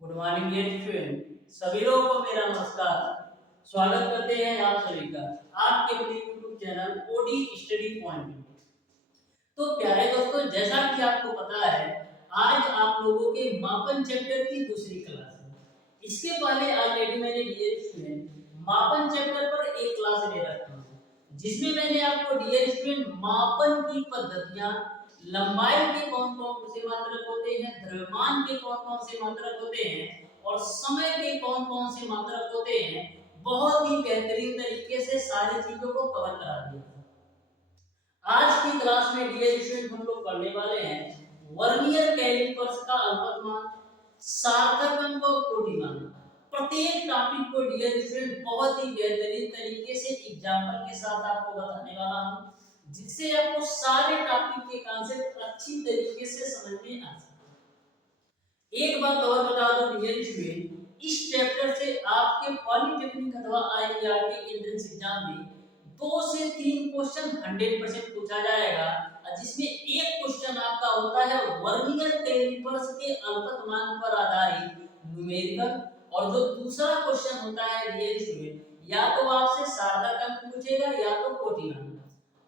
Good morning dear student, सभी लोगों को मेरा नमस्कार। स्वागत करते हैं आप सभी का आपके अपने YouTube channel OD study point में। तो प्यारे दोस्तों, जैसा कि आपको पता है, आज आप लोगों के मापन चैप्टर की दूसरी क्लास है। इसके पहले ऑलरेडी मैंने डियर स्टूडेंट मापन चैप्टर पर एक क्लास ले रखा हूँ, जिसमें मैंने आपको डियर स्टूडेंट मापन की पद्धतियां, लंबाई के कौन कौन से मात्रक होते हैं, द्रव्यमान के कौन कौन से मात्रक होते हैं और समय के कौन कौन से मात्रक होते हैं, बहुत ही बेहतरीन तरीके से सारी चीजों को कवर करा दिया। आज की क्लास में डियर स्टूडेंट हम लोग पढ़ने वाले हैं वर्नियर कैलिपर्स का अल्पतमान, सार्थक अंक और कोटिमान। प्रत्येक टॉपिक को डियर स्टूडेंट बहुत ही बेहतरीन तरीके से एग्जांपल के साथ आपको बताने वाला हूं, जिससे आपको सारे टॉपिक के कांसेप्ट अच्छी तरीके से समझ में आ सके। एक बात और बता दूं डियर स्टूडेंट, इस चैप्टर से आपके पॉलिटेक्निक अथवा आईआईटी एंट्रेंस एग्जाम में 2 से 3 क्वेश्चन 100% पूछा जाएगा, जिसमें एक क्वेश्चन आपका होता है वर्नियर कैलिपर्स के अल्पतमान पर आधारित न्यूमेरिकल, और जो दूसरा क्वेश्चन होता है डियर स्टूडेंट, या तो आपसे सार्थक अंक पूछेगा या तो कोटिमान,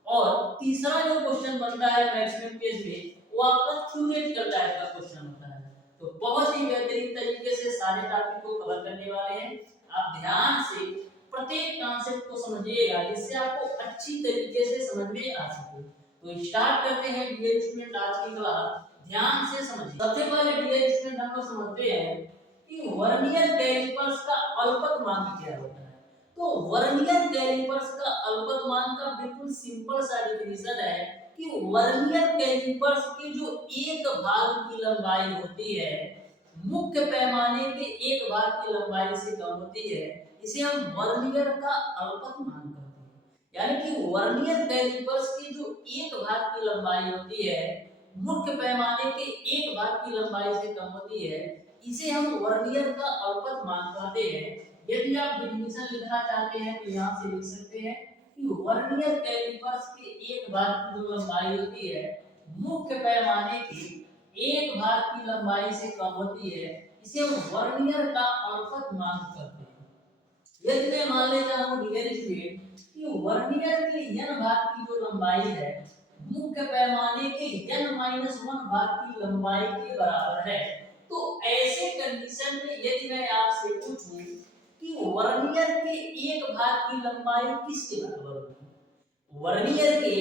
और तीसरा जो क्वेश्चन बनता है मैक्सिमम केस में वो आपका थ्योरेटिकल टाइप का क्वेश्चन होता है। तो बहुत ही बेहतरीन तरीके से सारे टॉपिक को कवर करने वाले हैं। आप ध्यान से प्रत्येक कॉन्सेप्ट को समझिएगा, जिससे आपको अच्छी तरीके से समझ में आ सके। तो स्टार्ट करते हैं डियर स्टूडेंट आज की क्लास। ध्यान से समझिए। सबसे पहले डियर स्टूडेंट हम लोग समझते हैं कि वर्नियर कैलिपर्स का अल्पतमान क्या होता है। तो वर्नियर कैलिपर्स का अल्पतमान का बिल्कुल सिंपल सा डेफिनेशन है कि वर्नियर कैलिपर्स की जो एक भाग की लंबाई होती है, मुख्य पैमाने के एक भाग की लंबाई से कम होती है, इसे हम वर्नियर का अल्पतमान कहते हैं। यानी कि वर्नियर कैलिपर्स की जो एक भाग की लंबाई होती है, मुख्य पैमाने के एक भाग की लंबाई से कम होती है, इसे हम वर्नियर का अल्पतमान कहते हैं। यदि आप डेफिनेशन लिखना चाहते हैं तो यहाँ से लिख सकते हैं कि वर्नियर कैलिपर्स के एक भाग की जो लंबाई होती है, मुख्य पैमाने के एक भाग की लंबाई से कम होती है, इसे हम वर्नियर का अल्पतमान कहते हैं। यदि मैं मान लेता हूँ डियर स्टूडेंट कि वर्नियर के n भाग की जो लंबाई है, मुख्य पैमाने के n-1 भाग की लंबाई के बराबर है, तो ऐसे कंडीशन में यदि मैं आपसे पूछूं कि वर्नियर के एक भाग की लंबाई किसके बराबर होगी, वर्नियर के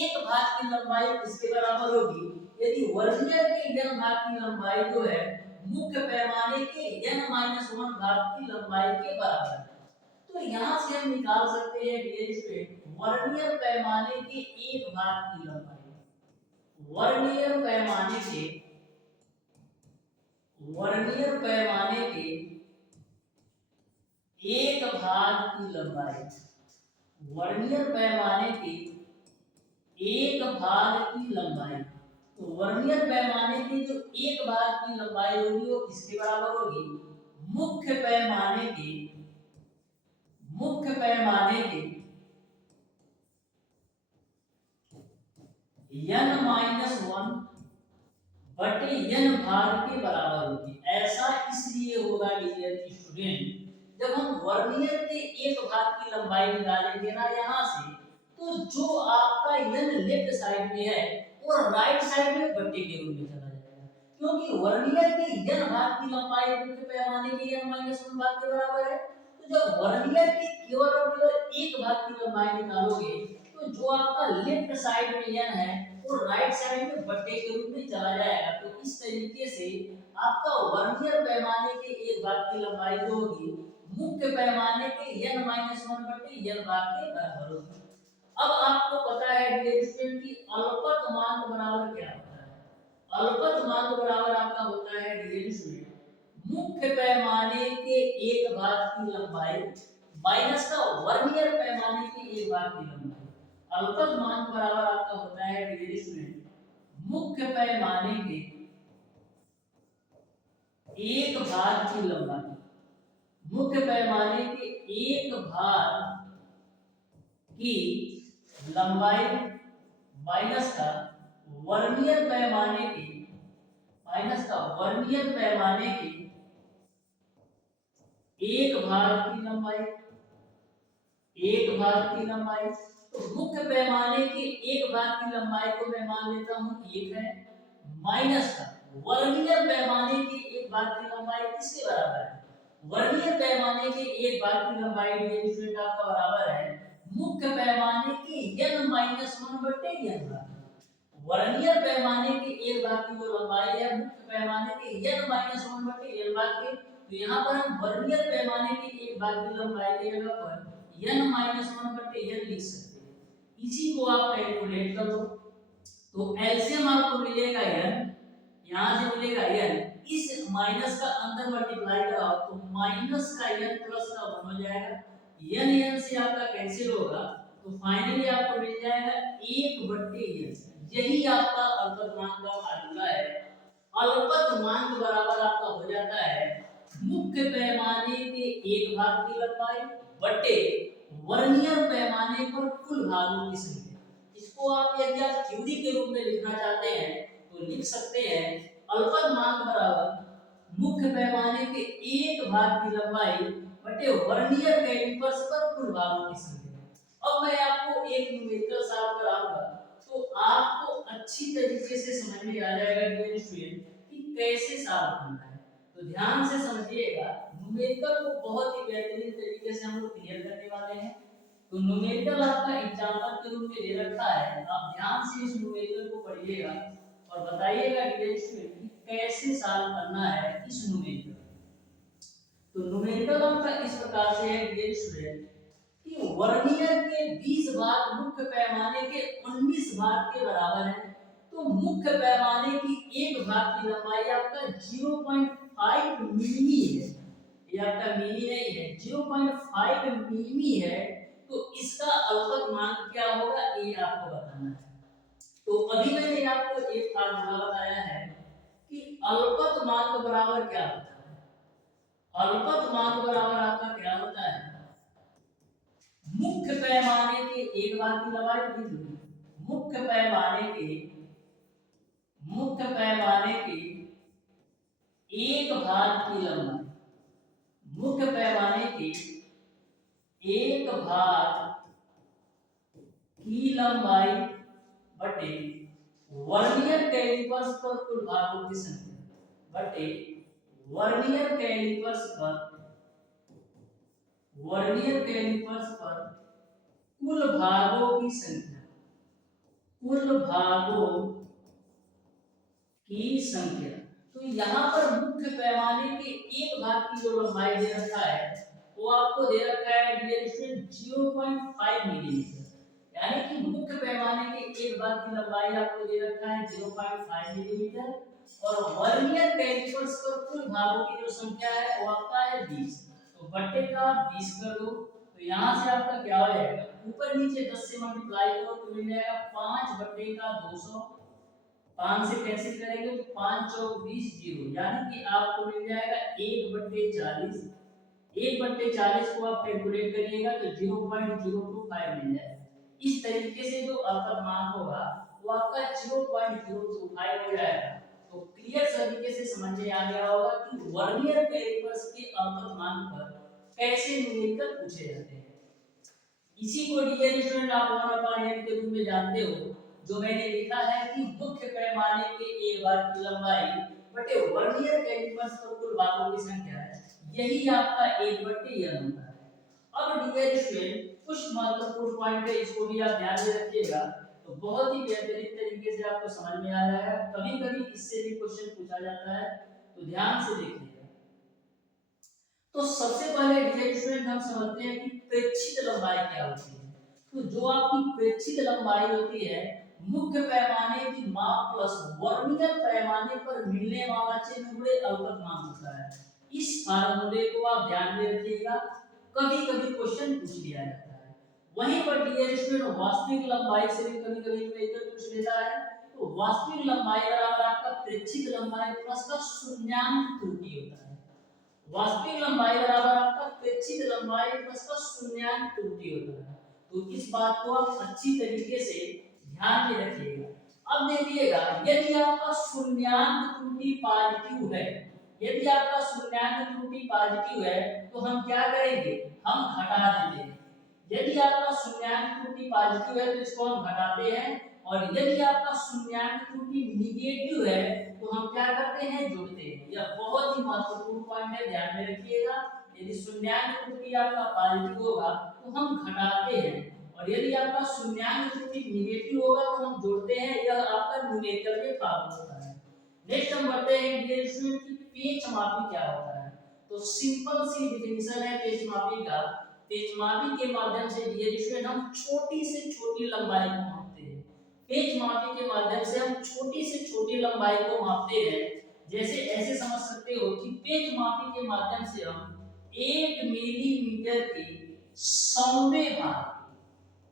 एक भाग की लंबाई किसके बराबर होगी, यदि वर्नियर के n भाग की लंबाई जो है मुख्य पैमाने के n-1 भाग की लंबाई के बराबर है, तो यहाँ से हम निकाल सकते हैं डियर स्टूडेंट वर्नियर पैमाने के एक भाग की लंबाई, वर्नियर पैमाने के एक भाग की लंबाई, वर्नियर पैमाने के एक भाग की लंबाई। तो वर्नियर पैमाने की जो एक भाग की लंबाई होगी वो किसके बराबर होगी, मुख्य पैमाने के n-1 बटे n भाग के बराबर होगी। ऐसा इसलिए होगा डियर स्टूडेंट, जब हम वर्नियर के एक भाग की लंबाई निकालेंगे ना यहाँ से, तो जो आपका n लेफ्ट साइड में है वो राइट साइड में बट्टे के रूप में चला जाएगा, क्योंकि वर्नियर के n भाग की लंबाई मुख्य पैमाने के n-1 भाग के बराबर है। तो जब वर्नियर के केवल और केवल एक भाग की लंबाई निकालोगे, तो जो आपका लेफ्ट साइड में n है वो राइट साइड में बट्टे के रूप में चला जाएगा। तो इस तरीके से आपका वर्नियर पैमाने के एक भाग की लंबाई जो होगी, मुख्य पैमाने के n-1 बट्टे n भाग के बराबर होगी। अब आपको पता है डियर स्टूडेंट कि अल्पतमांक बराबर क्या होता है। अल्पतमांक बराबर आपका होता है डियर स्टूडेंट मुख्य पैमाने के एक भाग की लंबाई माइनस का वर्नियर पैमाने के एक भाग की लंबाई। अल्पतमांक बराबर आपका होता है डियर स्टूडेंट मुख्य पैमाने के एक भाग की लंबाई, मुख्य पैमाने के एक भाग की लंबाई माइनस का वर्नियर पैमाने के एक भाग की लंबाई, एक भाग की लंबाई। तो मुख्य पैमाने के एक भाग की लंबाई को मैं मान लेता हूं 1 है, माइनस का वर्नियर पैमाने की एक भाग की लंबाई किसके बराबर है? वर्नियर पैमाने के एक भाग की लंबाई डियर स्टूडेंट आपका बराबर है मुख्य पैमाने के n माइनस 1 बटे n भाग। वर्नियर पैमाने के एक भाग की जो लंबाई है मुख्य पैमाने के n माइनस 1 बटे n भाग के, तो यहाँ पर हम वर्नियर पैमाने के एक भाग की लंबाई की जगह पर n माइनस 1 बटे n लिख सकते हैं। इसी को आप कैलकुलेट कर लो तो एलसीएम आपको मिलेगा n, यहाँ से मिलेगा n, इस माइनस का अंदर मल्टीप्लाई कराओ तो माइनस का n प्लस का 1 हो जाएगा, n से आपका कैंसिल होगा तो फाइनली आपको मिल जाएगा 1 बटे n। यही आपका अल्पतमांक का फार्मूला है। अल्पतमांक बराबर आपका हो जाता है मुख्य पैमाने के एक भाग की लंबाई बटे वर्नियर पैमाने पर कुल भागों की संख्या। इसको आप यदि आप थ्योरी के रूप में लिखना चाहते हैं तो लिख सकते हैं अल्पतमांक बराबर मुख्य पैमाने के एक भाग की लंबाई बटे वर्नियर कैलिपर्स पर कुल भागों की संख्या। अब मैं आपको एक न्यूमेरिकल सॉल्व कराऊंगा तो आपको अच्छी तरीके से समझ में आ जाएगा डियर स्टूडेंट कि कैसे सॉल्व करना है। तो ध्यान से समझिएगा, न्यूमेरिकल को बहुत ही बेहतरीन तरीके से हम लोग क्लियर करने वाले हैं। तो न्यूमेरिकल आपका एग्जांपल के रूप में दे रखा है, आप ध्यान से इस न्यूमेरिकल को पढ़िएगा और बताइएगा डियर स्टूडेंट कि कैसे सॉल्व करना है इस न्यूमेरिकल। तो न्यूमेरिकल आपका इस प्रकार से है डियर स्टूडेंट कि वर्नियर के 20 भाग मुख्य पैमाने के 19 भाग के बराबर है। तो मुख्य पैमाने की एक भाग की लंबाई आपका 0.5 मिमी है, ये आपका मिमी नहीं है, 0.5 मिमी है। तो इसका अल्पतमांक क्या होगा ये आपको बताना है। तो अभी मैंने आपको एक फार्मूला बताया है कि अल्पतमांक बराबर क्या होता है। अल्पतमांक बराबर आपका क्या होता है मुख्य पैमाने के एक भाग की लंबाई, मुख्य पैमाने के एक भाग की लंबाई, मुख्य पैमाने के एक भाग की लंबाई बटे वर्नियर कैलिपर्स पर कुल भागों की संख्या बटे वर्नियर कैलिपर्स पर कुल भागों की संख्या, कुल भागों की संख्या। तो यहाँ पर मुख्य पैमाने के एक भाग की जो लंबाई दे रखा है वो आपको दे रखा है डियर स्टूडेंट 0.5 मिलीमीटर, यानी कि मुख्य पैमाने के एक भाग की लंबाई आपको दे रखा है 0.5 मिलीमीटर और वर्नियर कैलिपर्स पर कुल भागों की जो संख्या है वो आपका है 20। तो बट्टे का 20 कर दो तो यहाँ से आपका क्या हो जाएगा, ऊपर नीचे 10 से मल्टीप्लाई करो तो मिल जाएगा 5 बट्टे का 200, 5 से कैंसिल करेंगे तो 5 चौक 20 0, यानी कि आपको मिल जाएगा 1 बट्टे 40। 1 बट्टे 40 को आप कैलकुलेट करिएगा तो 0.025 मिल जाएगा। इस तरीके से जो अल्पतमांक होगा वो आपका 0.025 हो जाएगा। तो क्लियर तरीके से समझ में आ गया होगा कि वर्नियर कैलिपर्स के अल्पतमांक पर कैसे न्यूमेरिकल पूछे जाते हैं। इसी को डियर स्टूडेंट आप 1/n के रूप में जानते हो, जो मैंने लिखा है कि मुख्य पैमाने के एक भाग की लंबाई बटे वर्नियर कैलिपर्स पर कुल भागों की संख्या है, यही आपका 1/n होता है। अब डियर स्टूडेंट कुछ महत्वपूर्ण पॉइंट है, इसको भी आप ध्यान में रखिएगा तो बहुत ही बेहतरीन तरीके से आपको समझ में आ जाएगा। कभी-कभी इससे भी क्वेश्चन पूछा जाता है तो ध्यान से देखिएगा। तो सबसे पहले डियर स्टूडेंट हम समझते हैं कि प्रेक्षित लंबाई क्या होती है। तो जो आपकी प्रेक्षित लंबाई होती है मुख्य पैमाने की माप प्लस वर्नियर पैमाने पर मिलने वाला चिन्ह गुणे अल्पतमांक होता है। इस फार्मूले को आप ध्यान में रखिएगा, कभी-कभी क्वेश्चन पूछ लिया जाता है। वहीं पर डियर स्टूडेंट वास्तविक लंबाई से भी कभी-कभी न्यूमेरिकल पूछ लेता है। तो वास्तविक लंबाई बराबर आपका प्रेक्षित लंबाई प्लस का शून्याङ्क त्रुटि होता है। वास्तविक लंबाई बराबर आपका प्रेक्षित लंबाई प्लस का शून्याङ्क त्रुटि होता है। तो इस बात को आप अच्छी तरीके से ध्यान में रखिएगा। अब देखिएगा यदि आपका शून्याङ्क त्रुटि पॉजिटिव है, यदि आपका शून्याङ्क त्रुटि पॉजिटिव है तो हम क्या करेंगे, हम घटा देते हैं। यदि आपका शून्याङ्क त्रुटि पॉजिटिव है तो इसको हम घटाते हैं, और यदि आपका शून्याङ्क त्रुटि निगेटिव है तो हम क्या करते हैं, जोड़ते हैं। यह बहुत ही महत्वपूर्ण पॉइंट है, ध्यान में रखिएगा। यदि शून्याङ्क त्रुटि आपका पॉजिटिव होगा तो हम घटाते हैं, और यदि आपका शून्याङ्क त्रुटि निगेटिव होगा तो हम जोड़ते हैं। यह आपका न्यूमेरिकल में फॉर्मूला होता है। नेक्स्ट हम बढ़ते हैं डियर स्टूडेंट की पेच मापी क्या होता है। तो सिंपल सी डेफिनेशन है पेच मापी का। पेच मापी के माध्यम से डियर स्टूडेंट हम छोटी से छोटी लंबाई को मापते हैं। पेच मापी के माध्यम से हम छोटी से छोटी लंबाई को मापते हैं। जैसे ऐसे समझ सकते हो कि पेच मापी के माध्यम से हम 1 मिलीमीटर के 100वें भाग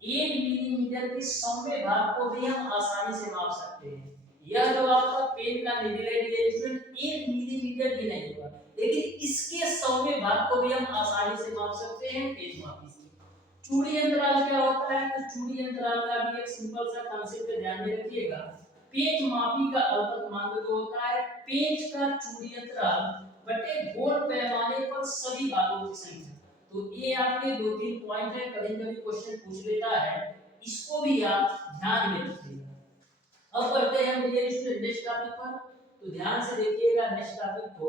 1 मिलीमीटर के 100वें भाग को भी हम आसानी से माप सकते हैं। यह जो आपका पेन का नीडल है ये स्टूडेंट 1 मिलीमीटर भी नहीं होगा, लेकिन इसके 100वें भाग को भी हम आसानी से माप सकते हैं पेज मापी से। चूड़ी अंतराल क्या होता है, तो चूड़ी अंतराल का भी एक सिंपल सा कांसेप्ट ध्यान में रखिएगा। पेज मापी का अल्पतमांक जो होता है पेज का चूड़ी अंतराल बटे गोल पैमाने पर सभी भागों की संख्या। तो ये आपके 2-3 पॉइंट है, कभी-कभी क्वेश्चन पूछ लेता है, इसको भी आप ध्यान में रखिएगा। अब बढ़ते हैं हम डियर स्टूडेंट नेक्स्ट टॉपिक पर। तो ध्यान से देखिएगा नेक्स्ट टॉपिक को।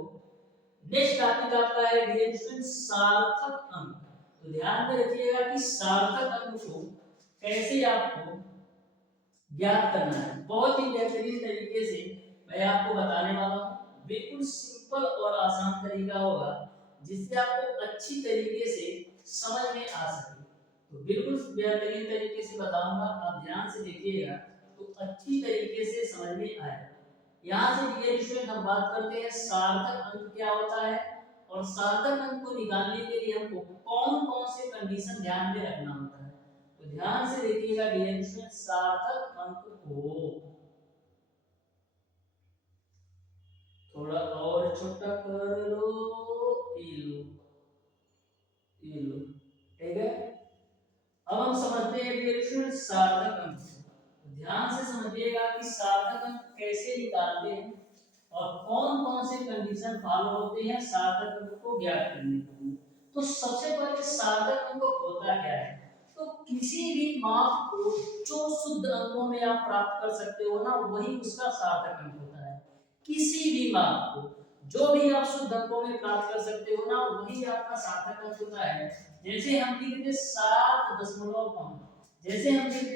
नेक्स्ट टॉपिक आपका है डियर स्टूडेंट सार्थक अंक। तो ध्यान में रखिएगा कि सार्थक अंक को कैसे आपको ज्ञात करना है। बहुत ही बेहतरीन तरीके से मैं आपको बताने वाला हूँ। बिल्कुल सिंपल और आसान तरीका होगा जिससे आपको अच्छी तरीके से समझ में आ सके। तो बिल्कुल बेहतरीन तरीके से बताऊंगा, आप ध्यान से देखिएगा तो अच्छी तरीके से समझ में आए। यहाँ से डियर स्टूडेंट हम बात करते हैं सार्थक अंक क्या होता है, और सार्थक अंक को निकालने के लिए हमको कौन कौन से कंडीशन ध्यान में रखना होता है। तो ध्यान से देखिएगा डियर स्टूडेंट, सार्थक अंक को थोड़ा और छोटा कर लो, ये लो, ठीक है। अब हम समझते हैं डियर स्टूडेंट सार्थक अंक। ध्यान से समझिएगा कि सार्थक अंक कैसे निकालते हैं और कौन कौन से कंडीशन फॉलो होते हैं सार्थक अंक को ज्ञात करने के लिए। तो सबसे पहले सार्थक अंक होता क्या है, तो किसी भी माप को जो शुद्ध अंकों में आप प्राप्त कर सकते हो ना, वही उसका सार्थक अंक होता है। किसी भी माप को जो भी आप शुद्ध अंकों में प्राप्त कर सकते हो ना, वही आपका सार्थक अंक होता है। जैसे हम लिखते 7.5, जैसे हम लिखते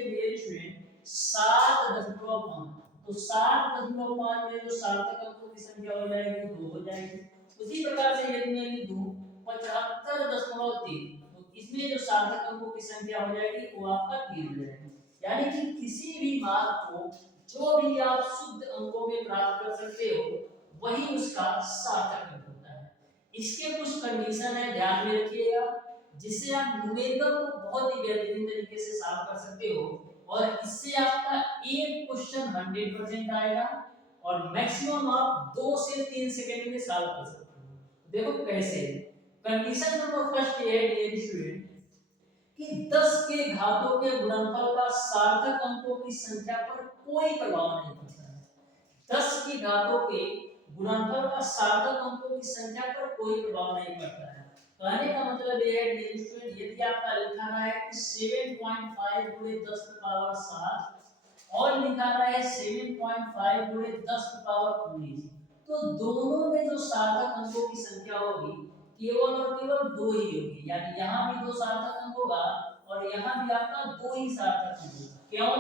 7.5, तो 7.5 में जो सार्थक अंकों की संख्या हो जाएगी 2 हो जाएगी। उसी प्रकार से यदि मैं लिख दूं 75.3, तो इसमें जो सार्थक अंकों की संख्या हो जाएगी वो आपका 3 हो जाएगी। यानी कि किसी भी मान को जो भी आप शुद्ध अंकों में प्राप्त कर सकते हो वही उसका सार्थक अंक होता है। इसके कुछ कंडीशन है, ध्यान में रखिएगा, जिससे आप न्यूमेरिकल को बहुत ही बेहतरीन तरीके से सॉल्व कर सकते हो, और इससे आपका एक क्वेश्चन 100% आएगा और मैक्सिमम आप 2 से 3 सेकंड में सॉल्व कर सकते हो। देखो कैसे। कंडीशन नंबर फर्स्ट ये है डियर स्टूडेंट कि 10 के घातों के गुणनफल का सार्थक अंकों की संख्या पर कोई प्रभाव नहीं पड़ता है। 10 की घातों के गुणनफल का सार्थक अंकों की संख्या पर कोई प्रभाव नहीं पड़ता है। कहने का मतलब यह है डियर स्टूडेंट, यदि आपका लिखा रहा है कि 7.5 गुणे 10 की पावर 7 और लिखा रहा है 7.5 गुणे 10 की पावर 19, तो दोनों में जो सार्थक अंकों की संख्या होगी केवल और केवल 2 ही होगी। यानी यहाँ भी 2 सार्थक अंक होगा और यहाँ भी आपका 2 ही सार्थक अंक होगा। क्यों?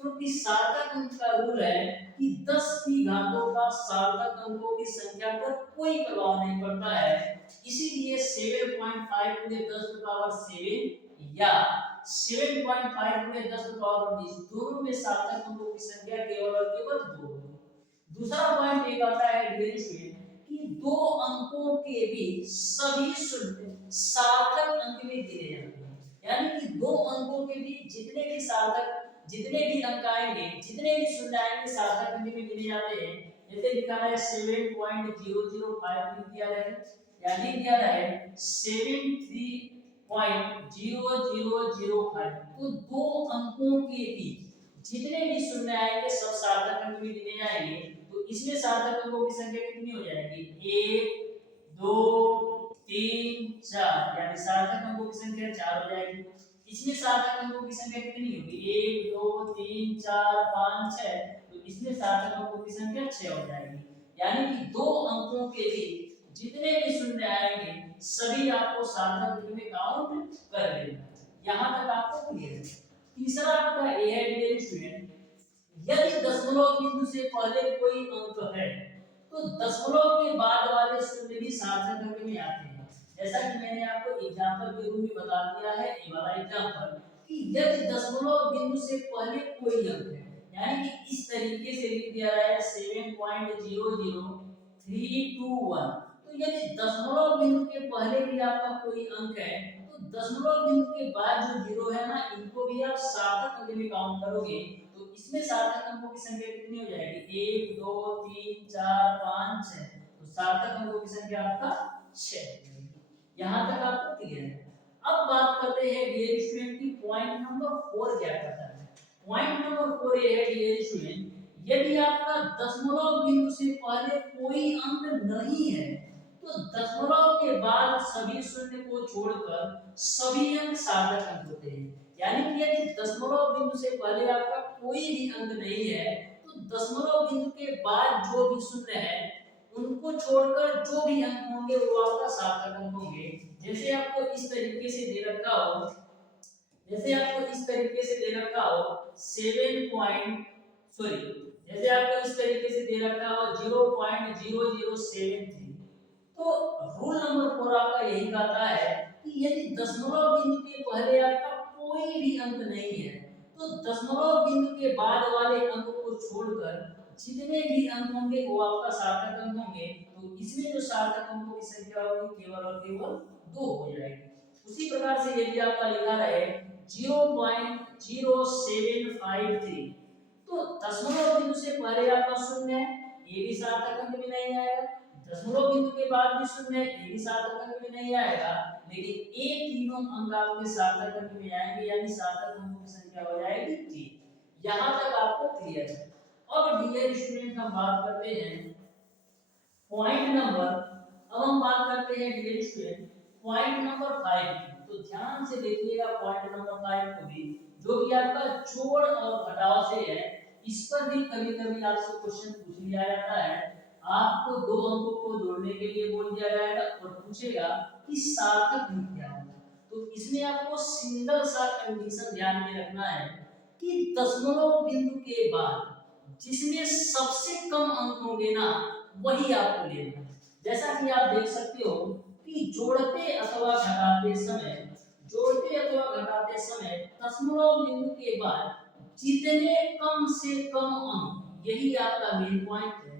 क्योंकि सार्थक अंक का रूल है कि 10 की घातों का सार्थक अंकों की संख्या पर कोई प्रभाव नहीं पड़ता है। इसीलिए 7.5 गुणे 10 की पावर 7 या 7.5 गुणे 10 की पावर 19 दोनों में सार्थक अंकों की संख्या केवल और केवल 2 होगी। दूसरा पॉइंट एक आता है डियर स्टूडेंट कि 2 अंकों के बीच सभी शून्य सार्थक अंक में गिने जाते हैं। यानी कि 2 अंकों के बीच जितने भी अंक आएंगे, जितने भी शून्य आएंगे सार्थक अंक में गिने जाते हैं। जैसे लिखा है 7.005 लिख दिया है, या लिख दिया है 73.0005। तो 2 अंकों के बीच जितने भी शून्य आएंगे सब सार्थक अंक में गिने जाएंगे। तो इसमें सार्थक अंकों की संख्या कितनी हो जाएगी? 1 2 3 4, यानी सार्थक अंकों की संख्या 4 हो जाएगी। इसमें सार्थक अंकों की संख्या कितनी होगी? 1 2 3 4 5 6, तो इसमें सार्थक अंकों की संख्या 6 हो जाएगी। यानी कि दो अंकों के बीच जितने भी शून्य आएंगे सभी आपको सार्थक अंक में काउंट कर लेना है। यहां तक आपको क्लियर है। तीसरा आपका ए है डियर स्टूडेंट, यदि दशमलव बिंदु से पहले कोई अंक है तो दशमलव के बाद वाले शून्य भी सार्थक अंक में आते हैं। जैसा कि मैंने आपको एग्जांपल के रूप में बता दिया है, ये वाला एग्जांपल, कि यदि दशमलव बिंदु से पहले कोई अंक है, यानी कि इस तरीके से लिख दिया है 7.00321, तो यदि दशमलव बिंदु के पहले भी आपका कोई अंक है तो दशमलव बिंदु के बाद जो जीरो है ना, इनको भी आप सार्थक अंक में काउंट करोगे तो इसमें सार्थक अंकों की संख्या कितनी हो जाएगी? 1 2 3 4 5 6, तो सार्थक अंकों की संख्या आपका 6। यहां तक आपको क्लियर है। अब बात करते हैं डियर स्टूडेंट की पॉइंट नंबर 4 क्या कहता है। पॉइंट नंबर 4 ये है डियर स्टूडेंट, यदि आपका दशमलव बिंदु से पहले कोई अंक नहीं है तो दशमलव के बाद सभी शून्य को छोड़कर सभी अंक सार्थक अंक होते हैं। यानी कि यदि दशमलव बिंदु से पहले आपका कोई भी अंक नहीं है तो दशमलव बिंदु के बाद जो भी शून्य है उनको छोड़कर जो भी अंक होंगे वो आपका सार्थक अंक होंगे। जैसे आपको इस तरीके से दे रखा हो, जैसे आपको इस तरीके से दे रखा हो 7 पॉइंट सॉरी जैसे आपको इस तरीके से दे रखा हो 0.0073, तो रूल नंबर 4 आपका यही कहता है कि यदि दशमलव बिंदु के पहले आपका कोई भी अंक नहीं है तो दशमलव बिंदु के बाद वाले अंक को छोड़कर जितने भी अंक होंगे वो आपका सार्थक अंक होंगे। तो इसमें जो सार्थक अंकों की संख्या होगी केवल और केवल 2 हो जाएगी। उसी प्रकार से यदि आपका लिखा रहे 0.0753, तो दशमलव बिंदु से पहले आपका शून्य है, ये भी सार्थक अंक में नहीं आएगा। दशमलव बिंदु के बाद भी शून्य है, ये भी सार्थक अंक में नहीं आएगा। लेकिन ये तीनों अंक आपके सार्थक अंक में आएंगे, यानी सार्थक अंकों की संख्या हो जाएगी 3। यहां तक आपको क्लियर है। अब डियर स्टूडेंट हम बात करते हैं पॉइंट नंबर, अब हम बात करते हैं डियर स्टूडेंट पॉइंट नंबर 5। तो ध्यान से देखिएगा पॉइंट नंबर 5 को भी, जो कि आपका जोड़ और घटाव से है। इस पर भी कभी-कभी आपसे क्वेश्चन पूछ लिया जाता है। आपको दो अंकों को जोड़ने के लिए बोल दिया जाएगा और पूछेगा कि सार्थक अंक क्या होगा। तो इसमें आपको सिंगल सा कंडीशन ध्यान में रखना है कि दशमलव बिंदु के बाद जिसमें सबसे कम अंक होंगे ना वही आपको लेना है। जैसा कि आप देख सकते हो कि जोड़ते अथवा घटाते समय दशमलव बिंदु के बाद जितने कम से कम अंक, यही आपका मेन पॉइंट है।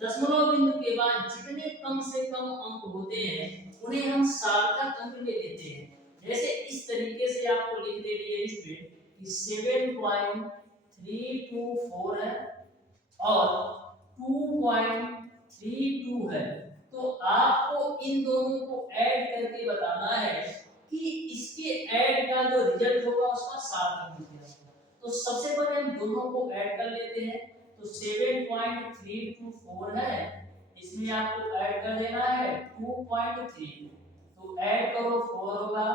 दशमलव बिंदु के बाद जितने कम से कम अंक होते हैं उन्हें हम सार्थक अंक ले लेते हैं। जैसे इस तरीके से आपको लिख दे रही है स्टूडेंट कि 7.324 है और 2.32 है, तो आपको इन दोनों को ऐड करके बताना है कि इसके ऐड का जो रिजल्ट होगा उसका सार्थक निकलेगा। तो सबसे पहले हम दोनों को ऐड कर लेते हैं। तो 7.324 है, इसमें आपको ऐड कर देना है 2.3, तो ऐड करो 4 होगा,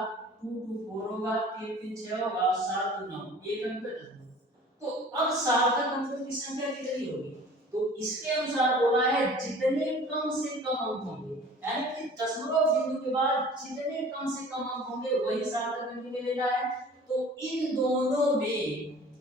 2 2 4 होगा, 3 3 6 होगा, 7 2 9, एक अंक पे 10। तो अब सार्थक अंकों की संख्या कितनी होगी? तो इसके अनुसार बोला है जितने कम से कम अंक होंगे, यानी कि दशमलव बिंदु के बाद जितने कम से कम अंक होंगे वही सार्थक अंक में लेना है। तो इन दोनों में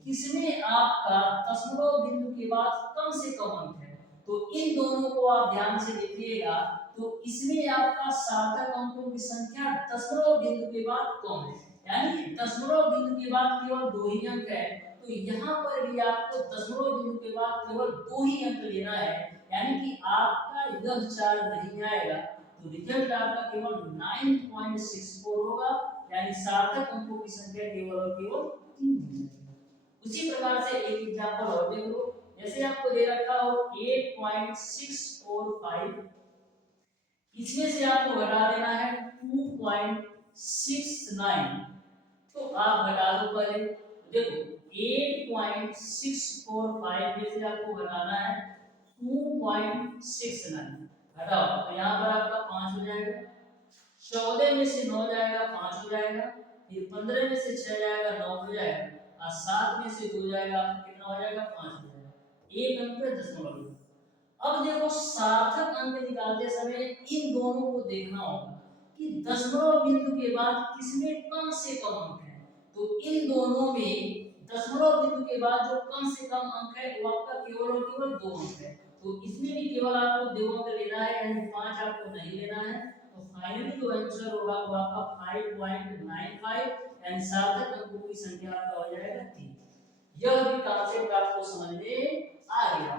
किसमें आपका दशमलव बिंदु के बाद कम से कम अंक है, तो इन दोनों को आप ध्यान से देखिएगा। तो इसमें आपका सार्थक अंकों की संख्या दशमलव बिंदु के बाद कम है, यानी दशमलव बिंदु के बाद केवल 2 ही अंक है। तो यहाँ पर भी आपको दशमलव बिंदु के बाद केवल 2 ही अंक लेना है, यानी कि आपका यह 4 नहीं आएगा। तो रिजल्ट आपका केवल 9.64 होगा, यानी सार्थक अंकों की संख्या केवल और केवल 3 है। उसी प्रकार से एक एग्जांपल और देख लो। जैसे आपको दे रखा हो 8.645, इसमें से आपको घटा देना है 2.69, तो आप घटा दो पहले। देखो 8.645 में से आपको घटाना है 2.69 घटाओ तो यहाँ पर आपका 5 हो जाएगा, 14 में से 9 जाएगा 5 हो जाएगा, फिर 15 में से 6 जाएगा 9 हो जाएगा, और 7 में से 2 जाएगा आपका कितना हो जाएगा 5 हो जाएगा। एक अंक पे दशमलव। अब देखो सार्थक अंक निकालते समय इन दोनों को देखना होगा कि दशमलव बिंदु के बाद किसमें कम से कम अंक है। तो इन दोनों में दशमलव बिंदु के बाद जो कम से कम अंक है वो आपका केवल और केवल 2 अंक है। तो इसमें भी केवल आपको 2 अंक लेना है, यानी 5 आपको नहीं लेना है। तो फाइनली जो आंसर होगा वो आपका 5.95 यानी सार्थक अंकों की संख्या आपका हो जाएगा 3। यह भी कांसेप्ट आपको समझ में आ गया।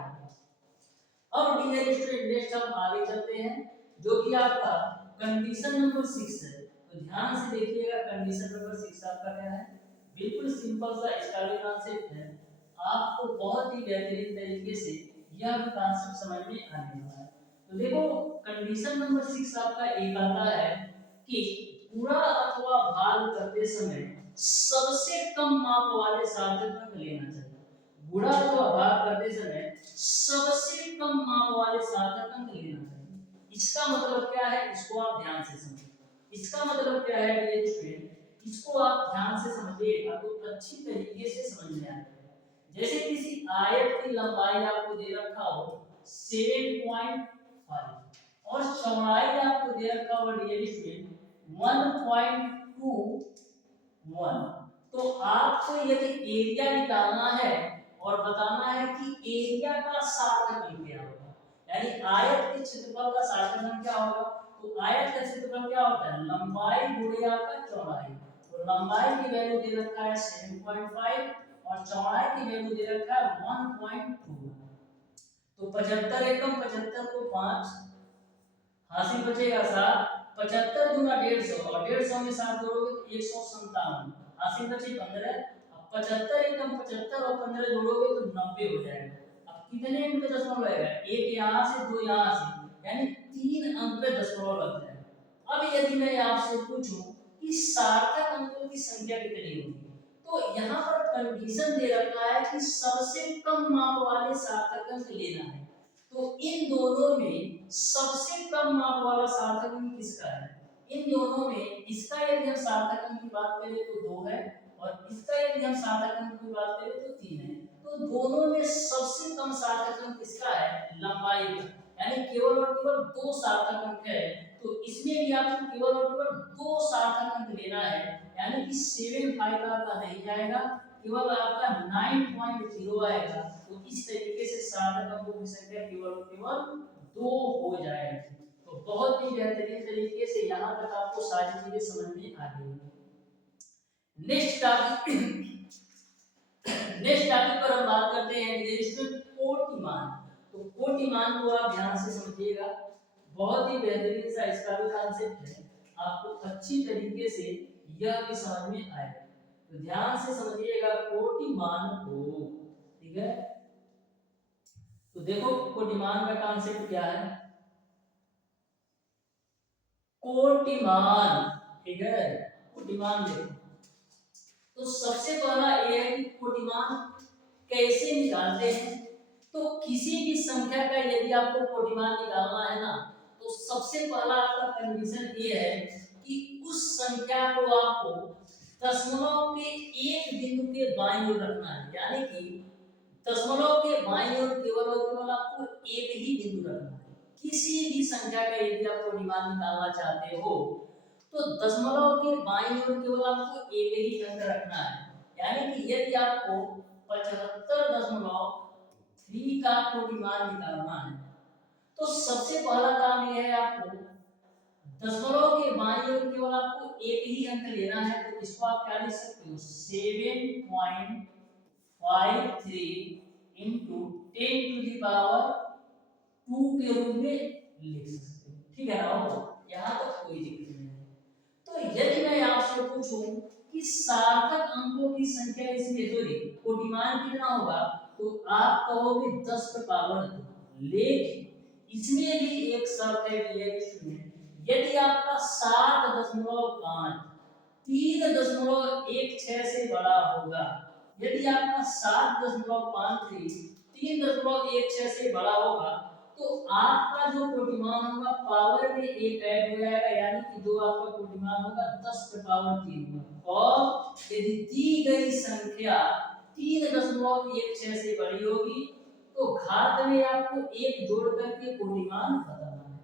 अब डियर स्टूडेंट नेक्स्ट हम आगे चलते हैं जो कि आपका कंडीशन नंबर 6 है। तो ध्यान से देखिएगा कंडीशन नंबर 6 आपका क्या है। बिल्कुल सिंपल सा इसका भी कांसेप्ट है, आपको बहुत ही बेहतरीन तरीके से यह भी कांसेप्ट समझ में आने वाला है। तो देखो कंडीशन नंबर 6 आपका एक आता है कि पूरा अथवा भाग करते समय सबसे कम माप वाले सार्थक अंक लेना चाहिए। गुणा अथवा भाग करते समय सबसे कम माप वाले सार्थक अंक लेना चाहिए। इसका मतलब क्या है, इसको आप ध्यान से समझिए। इसका मतलब क्या है डियर स्टूडेंट, इसको आप ध्यान से समझिएगा तो अच्छी तरीके से समझ में आएगा। जैसे किसी आयत की लंबाई आपको दे रखा हो 7.5 और चौड़ाई आपको दे रखा हो डियर स्टूडेंट 1.21, तो आपको यदि एरिया निकालना है और बताना है कि एरिया का सार्थक अंक क्या होगा, यानी आयत के क्षेत्रफल का सार्थक अंक क्या होगा। तो आयत का क्षेत्रफल क्या होता है, लंबाई गुणे आपका चौड़ाई। तो लंबाई की वैल्यू दे रखा है 7.5 और चौड़ाई की वैल्यू दे रखा है 1.2। तो 75 एकम 75 को 5 हासिल बचेगा 7, 75 गुना 150 और 150 में 7 जोड़ोगे तो 157 हासिल बचे 15। अब 75 एकम 75 और 15 जोड़ोगे तो 90 हो जाएगा। अब कितने अंक पे दशमलव लगेगा, एक यहाँ से 2 यहाँ से, यानी 3 अंक पे दशमलव लग जाएगा। अब यदि मैं आपसे पूछूं कि सार्थक अंकों की संख्या कितनी होगी, तो यहाँ पर कंडीशन दे रखा है कि सबसे कम माप वाले सार्थक अंक लेना है। तो इन दोनों में सबसे कम माप वाला सार्थक अंक किसका है, इन दोनों में इसका यदि हम सार्थक अंक की बात करें तो 2 है और इसका यदि हम सार्थक अंक की बात करें तो 3 है। तो दोनों में सबसे कम सार्थक अंक किसका है, लंबाई का, यानी केवल और केवल 2 सार्थक अंक है। तो इसमें भी आपको केवल और केवल 2 सार्थक अंक लेना है, यानी कि 75 आपका नहीं जाएगा, केवल आपका 9.0 आएगा। तो इस तरीके से सार्थक अंकों की संख्या केवल और केवल 2 हो जाएगी। तो बहुत ही बेहतरीन तरीके से यहाँ तक आपको सारी चीजें समझ में आ गई। नेक्स्ट टॉपिक पर हम बात करते हैं कोटिमान। तो कोटिमान को आप ध्यान से समझिएगा, बहुत ही बेहतरीन सा इसका भी कांसेप्ट है, आपको अच्छी तरीके से यह भी समझ में आएगा। तो ध्यान से समझिएगा कोटिमान को, ठीक है। तो देखो कोटिमान का कांसेप्ट क्या है, कोटिमान, ठीक है। कोटिमान देखो, तो सबसे पहला ये है कि कोटिमान कैसे निकालते हैं। तो किसी भी संख्या का यदि आपको कोटिमान निकालना है ना, तो सबसे पहला आपका कंडीशन ये है कि उस संख्या को आपको दशमलव के एक बिंदु के बाईं ओर रखना है, यानी कि दशमलव के बाईं ओर केवल और केवल आपको एक ही बिंदु रखना है। किसी भी संख्या का यदि आप कोटिमान निकालना चाहते हो तो दशमलव के बाईं ओर केवल आपको एक ही अंक रखना है, यानी कि यदि आपको 75.3 का कोटिमान निकालना है तो सबसे पहला काम यह है आपको दशमलव के बाईं ओर केवल आपको एक ही अंक लेना है। तो इसको आप क्या लिख सकते हो, 7.53 into 10 to the power 2 के रूप में लिख सकते हो, ठीक है ना। यहाँ तक कोई दिक्कत नहीं है। तो यदि मैं आपसे पूछूं कि सार्थक अंकों की संख्या इसमें सॉरी कोटिमान कितना होगा, तो आप कहोगे 10 पे पावर 2। लेकिन इसमें भी एक शर्त है डियर स्टूडेंट, यदि आपका 7.5 3.16 से बड़ा होगा, यदि आपका 7.53 3.16 से बड़ा होगा तो आपका जो कोटिमान होगा पावर में एक ऐड हो जाएगा, यानी कि जो आपका कोटिमान होगा 10 पे पावर 3 होगा। और यदि दी गई संख्या 3.16 से बड़ी होगी तो घात में आपको एक जोड़ करके कोटिमान बताना है।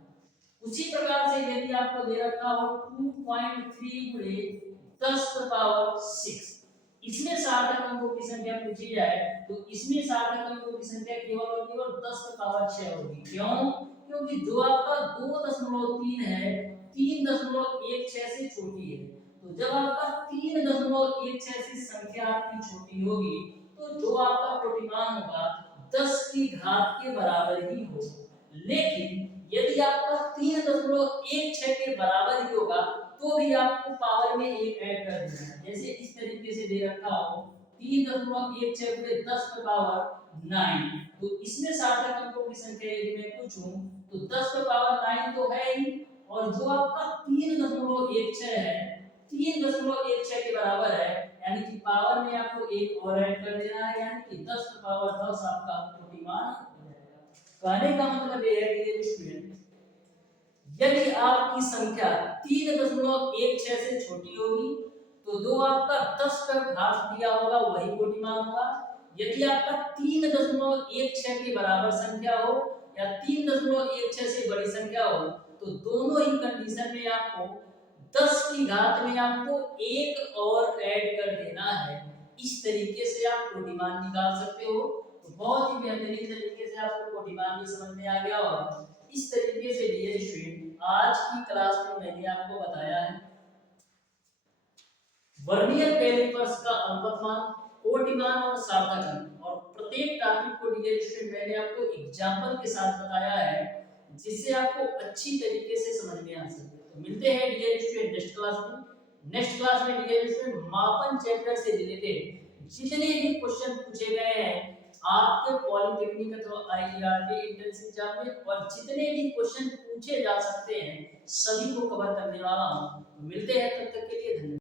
उसी प्रकार से यदि आपको दे रखा हो 2.3 गुणे 10 पे पावर 6, इसमें सार्थक अंकों की संख्या पूछी जाए तो इसमें सार्थक अंकों की संख्या केवल और केवल 10 पे पावर 6 होगी। क्यों? क्योंकि जो आपका 2.3 है 3.16 से छोटी है, तो जब आपका 3.16 से संख्या आपकी छोटी होगी तो जो आपका कोटिमान होगा 10 की घात के बराबर ही होगा। लेकिन यदि आपका 3.16 के बराबर ही होगा तो भी आपको पावर में एक ऐड कर देना है। जैसे इस तरीके से दे रखा हो 3.16 पूरे 10 पे पावर 9, तो इसमें सार्थक अंकों की संख्या यदि मैं पूछूं तो 10 पे पावर 9 तो है ही, और जो आपका 3.16 है 3.16 के बराबर है, यानी कि पावर में आपको एक और ऐड कर देना है, यानी कि 10 पे पावर 10 आपका कोटिमान हो जाएगा। कहने का मतलब ये है कि स्टूडेंट यदि आपकी संख्या 3.16 से छोटी होगी तो जो आपका 10 का घात दिया होगा वही कोटिमान होगा। यदि आपका 3.16 के बराबर संख्या हो या 3.16 से बड़ी संख्या हो तो दोनों ही कंडीशन में आपको 10 की घात में आपको एक और ऐड कर देना है। इस तरीके से आप कोटिमान निकाल सकते हो। तो बहुत ही बेहतरीन तरीके से आपको कोटिमान भी समझ में आ गया होगा। इस तरीके से डियर स्टूडेंट आज की क्लास में मैंने आपको बताया है वर्नियर कैलिपर्स का अल्पतमान, कोटिमान और सार्थक अंक, और प्रत्येक टॉपिक को डियर स्टूडेंट मैंने आपको एग्जांपल के साथ बताया है जिससे आपको अच्छी तरीके से समझ में आ सके। तो मिलते हैं डियर स्टूडेंट नेक्स्ट क्लास में। नेक्स्ट क्लास में डियर स्टूडेंट मापन चैप्टर से रिलेटेड जितने भी क्वेश्चन पूछे गए हैं आपके पॉलिटेक्निक अथवा आईआरटी एंट्रेंस एग्जाम में और जितने भी क्वेश्चन पूछे जा सकते हैं सभी को कवर करने वाला हूं। मिलते हैं, तब तक के लिए धन्यवाद।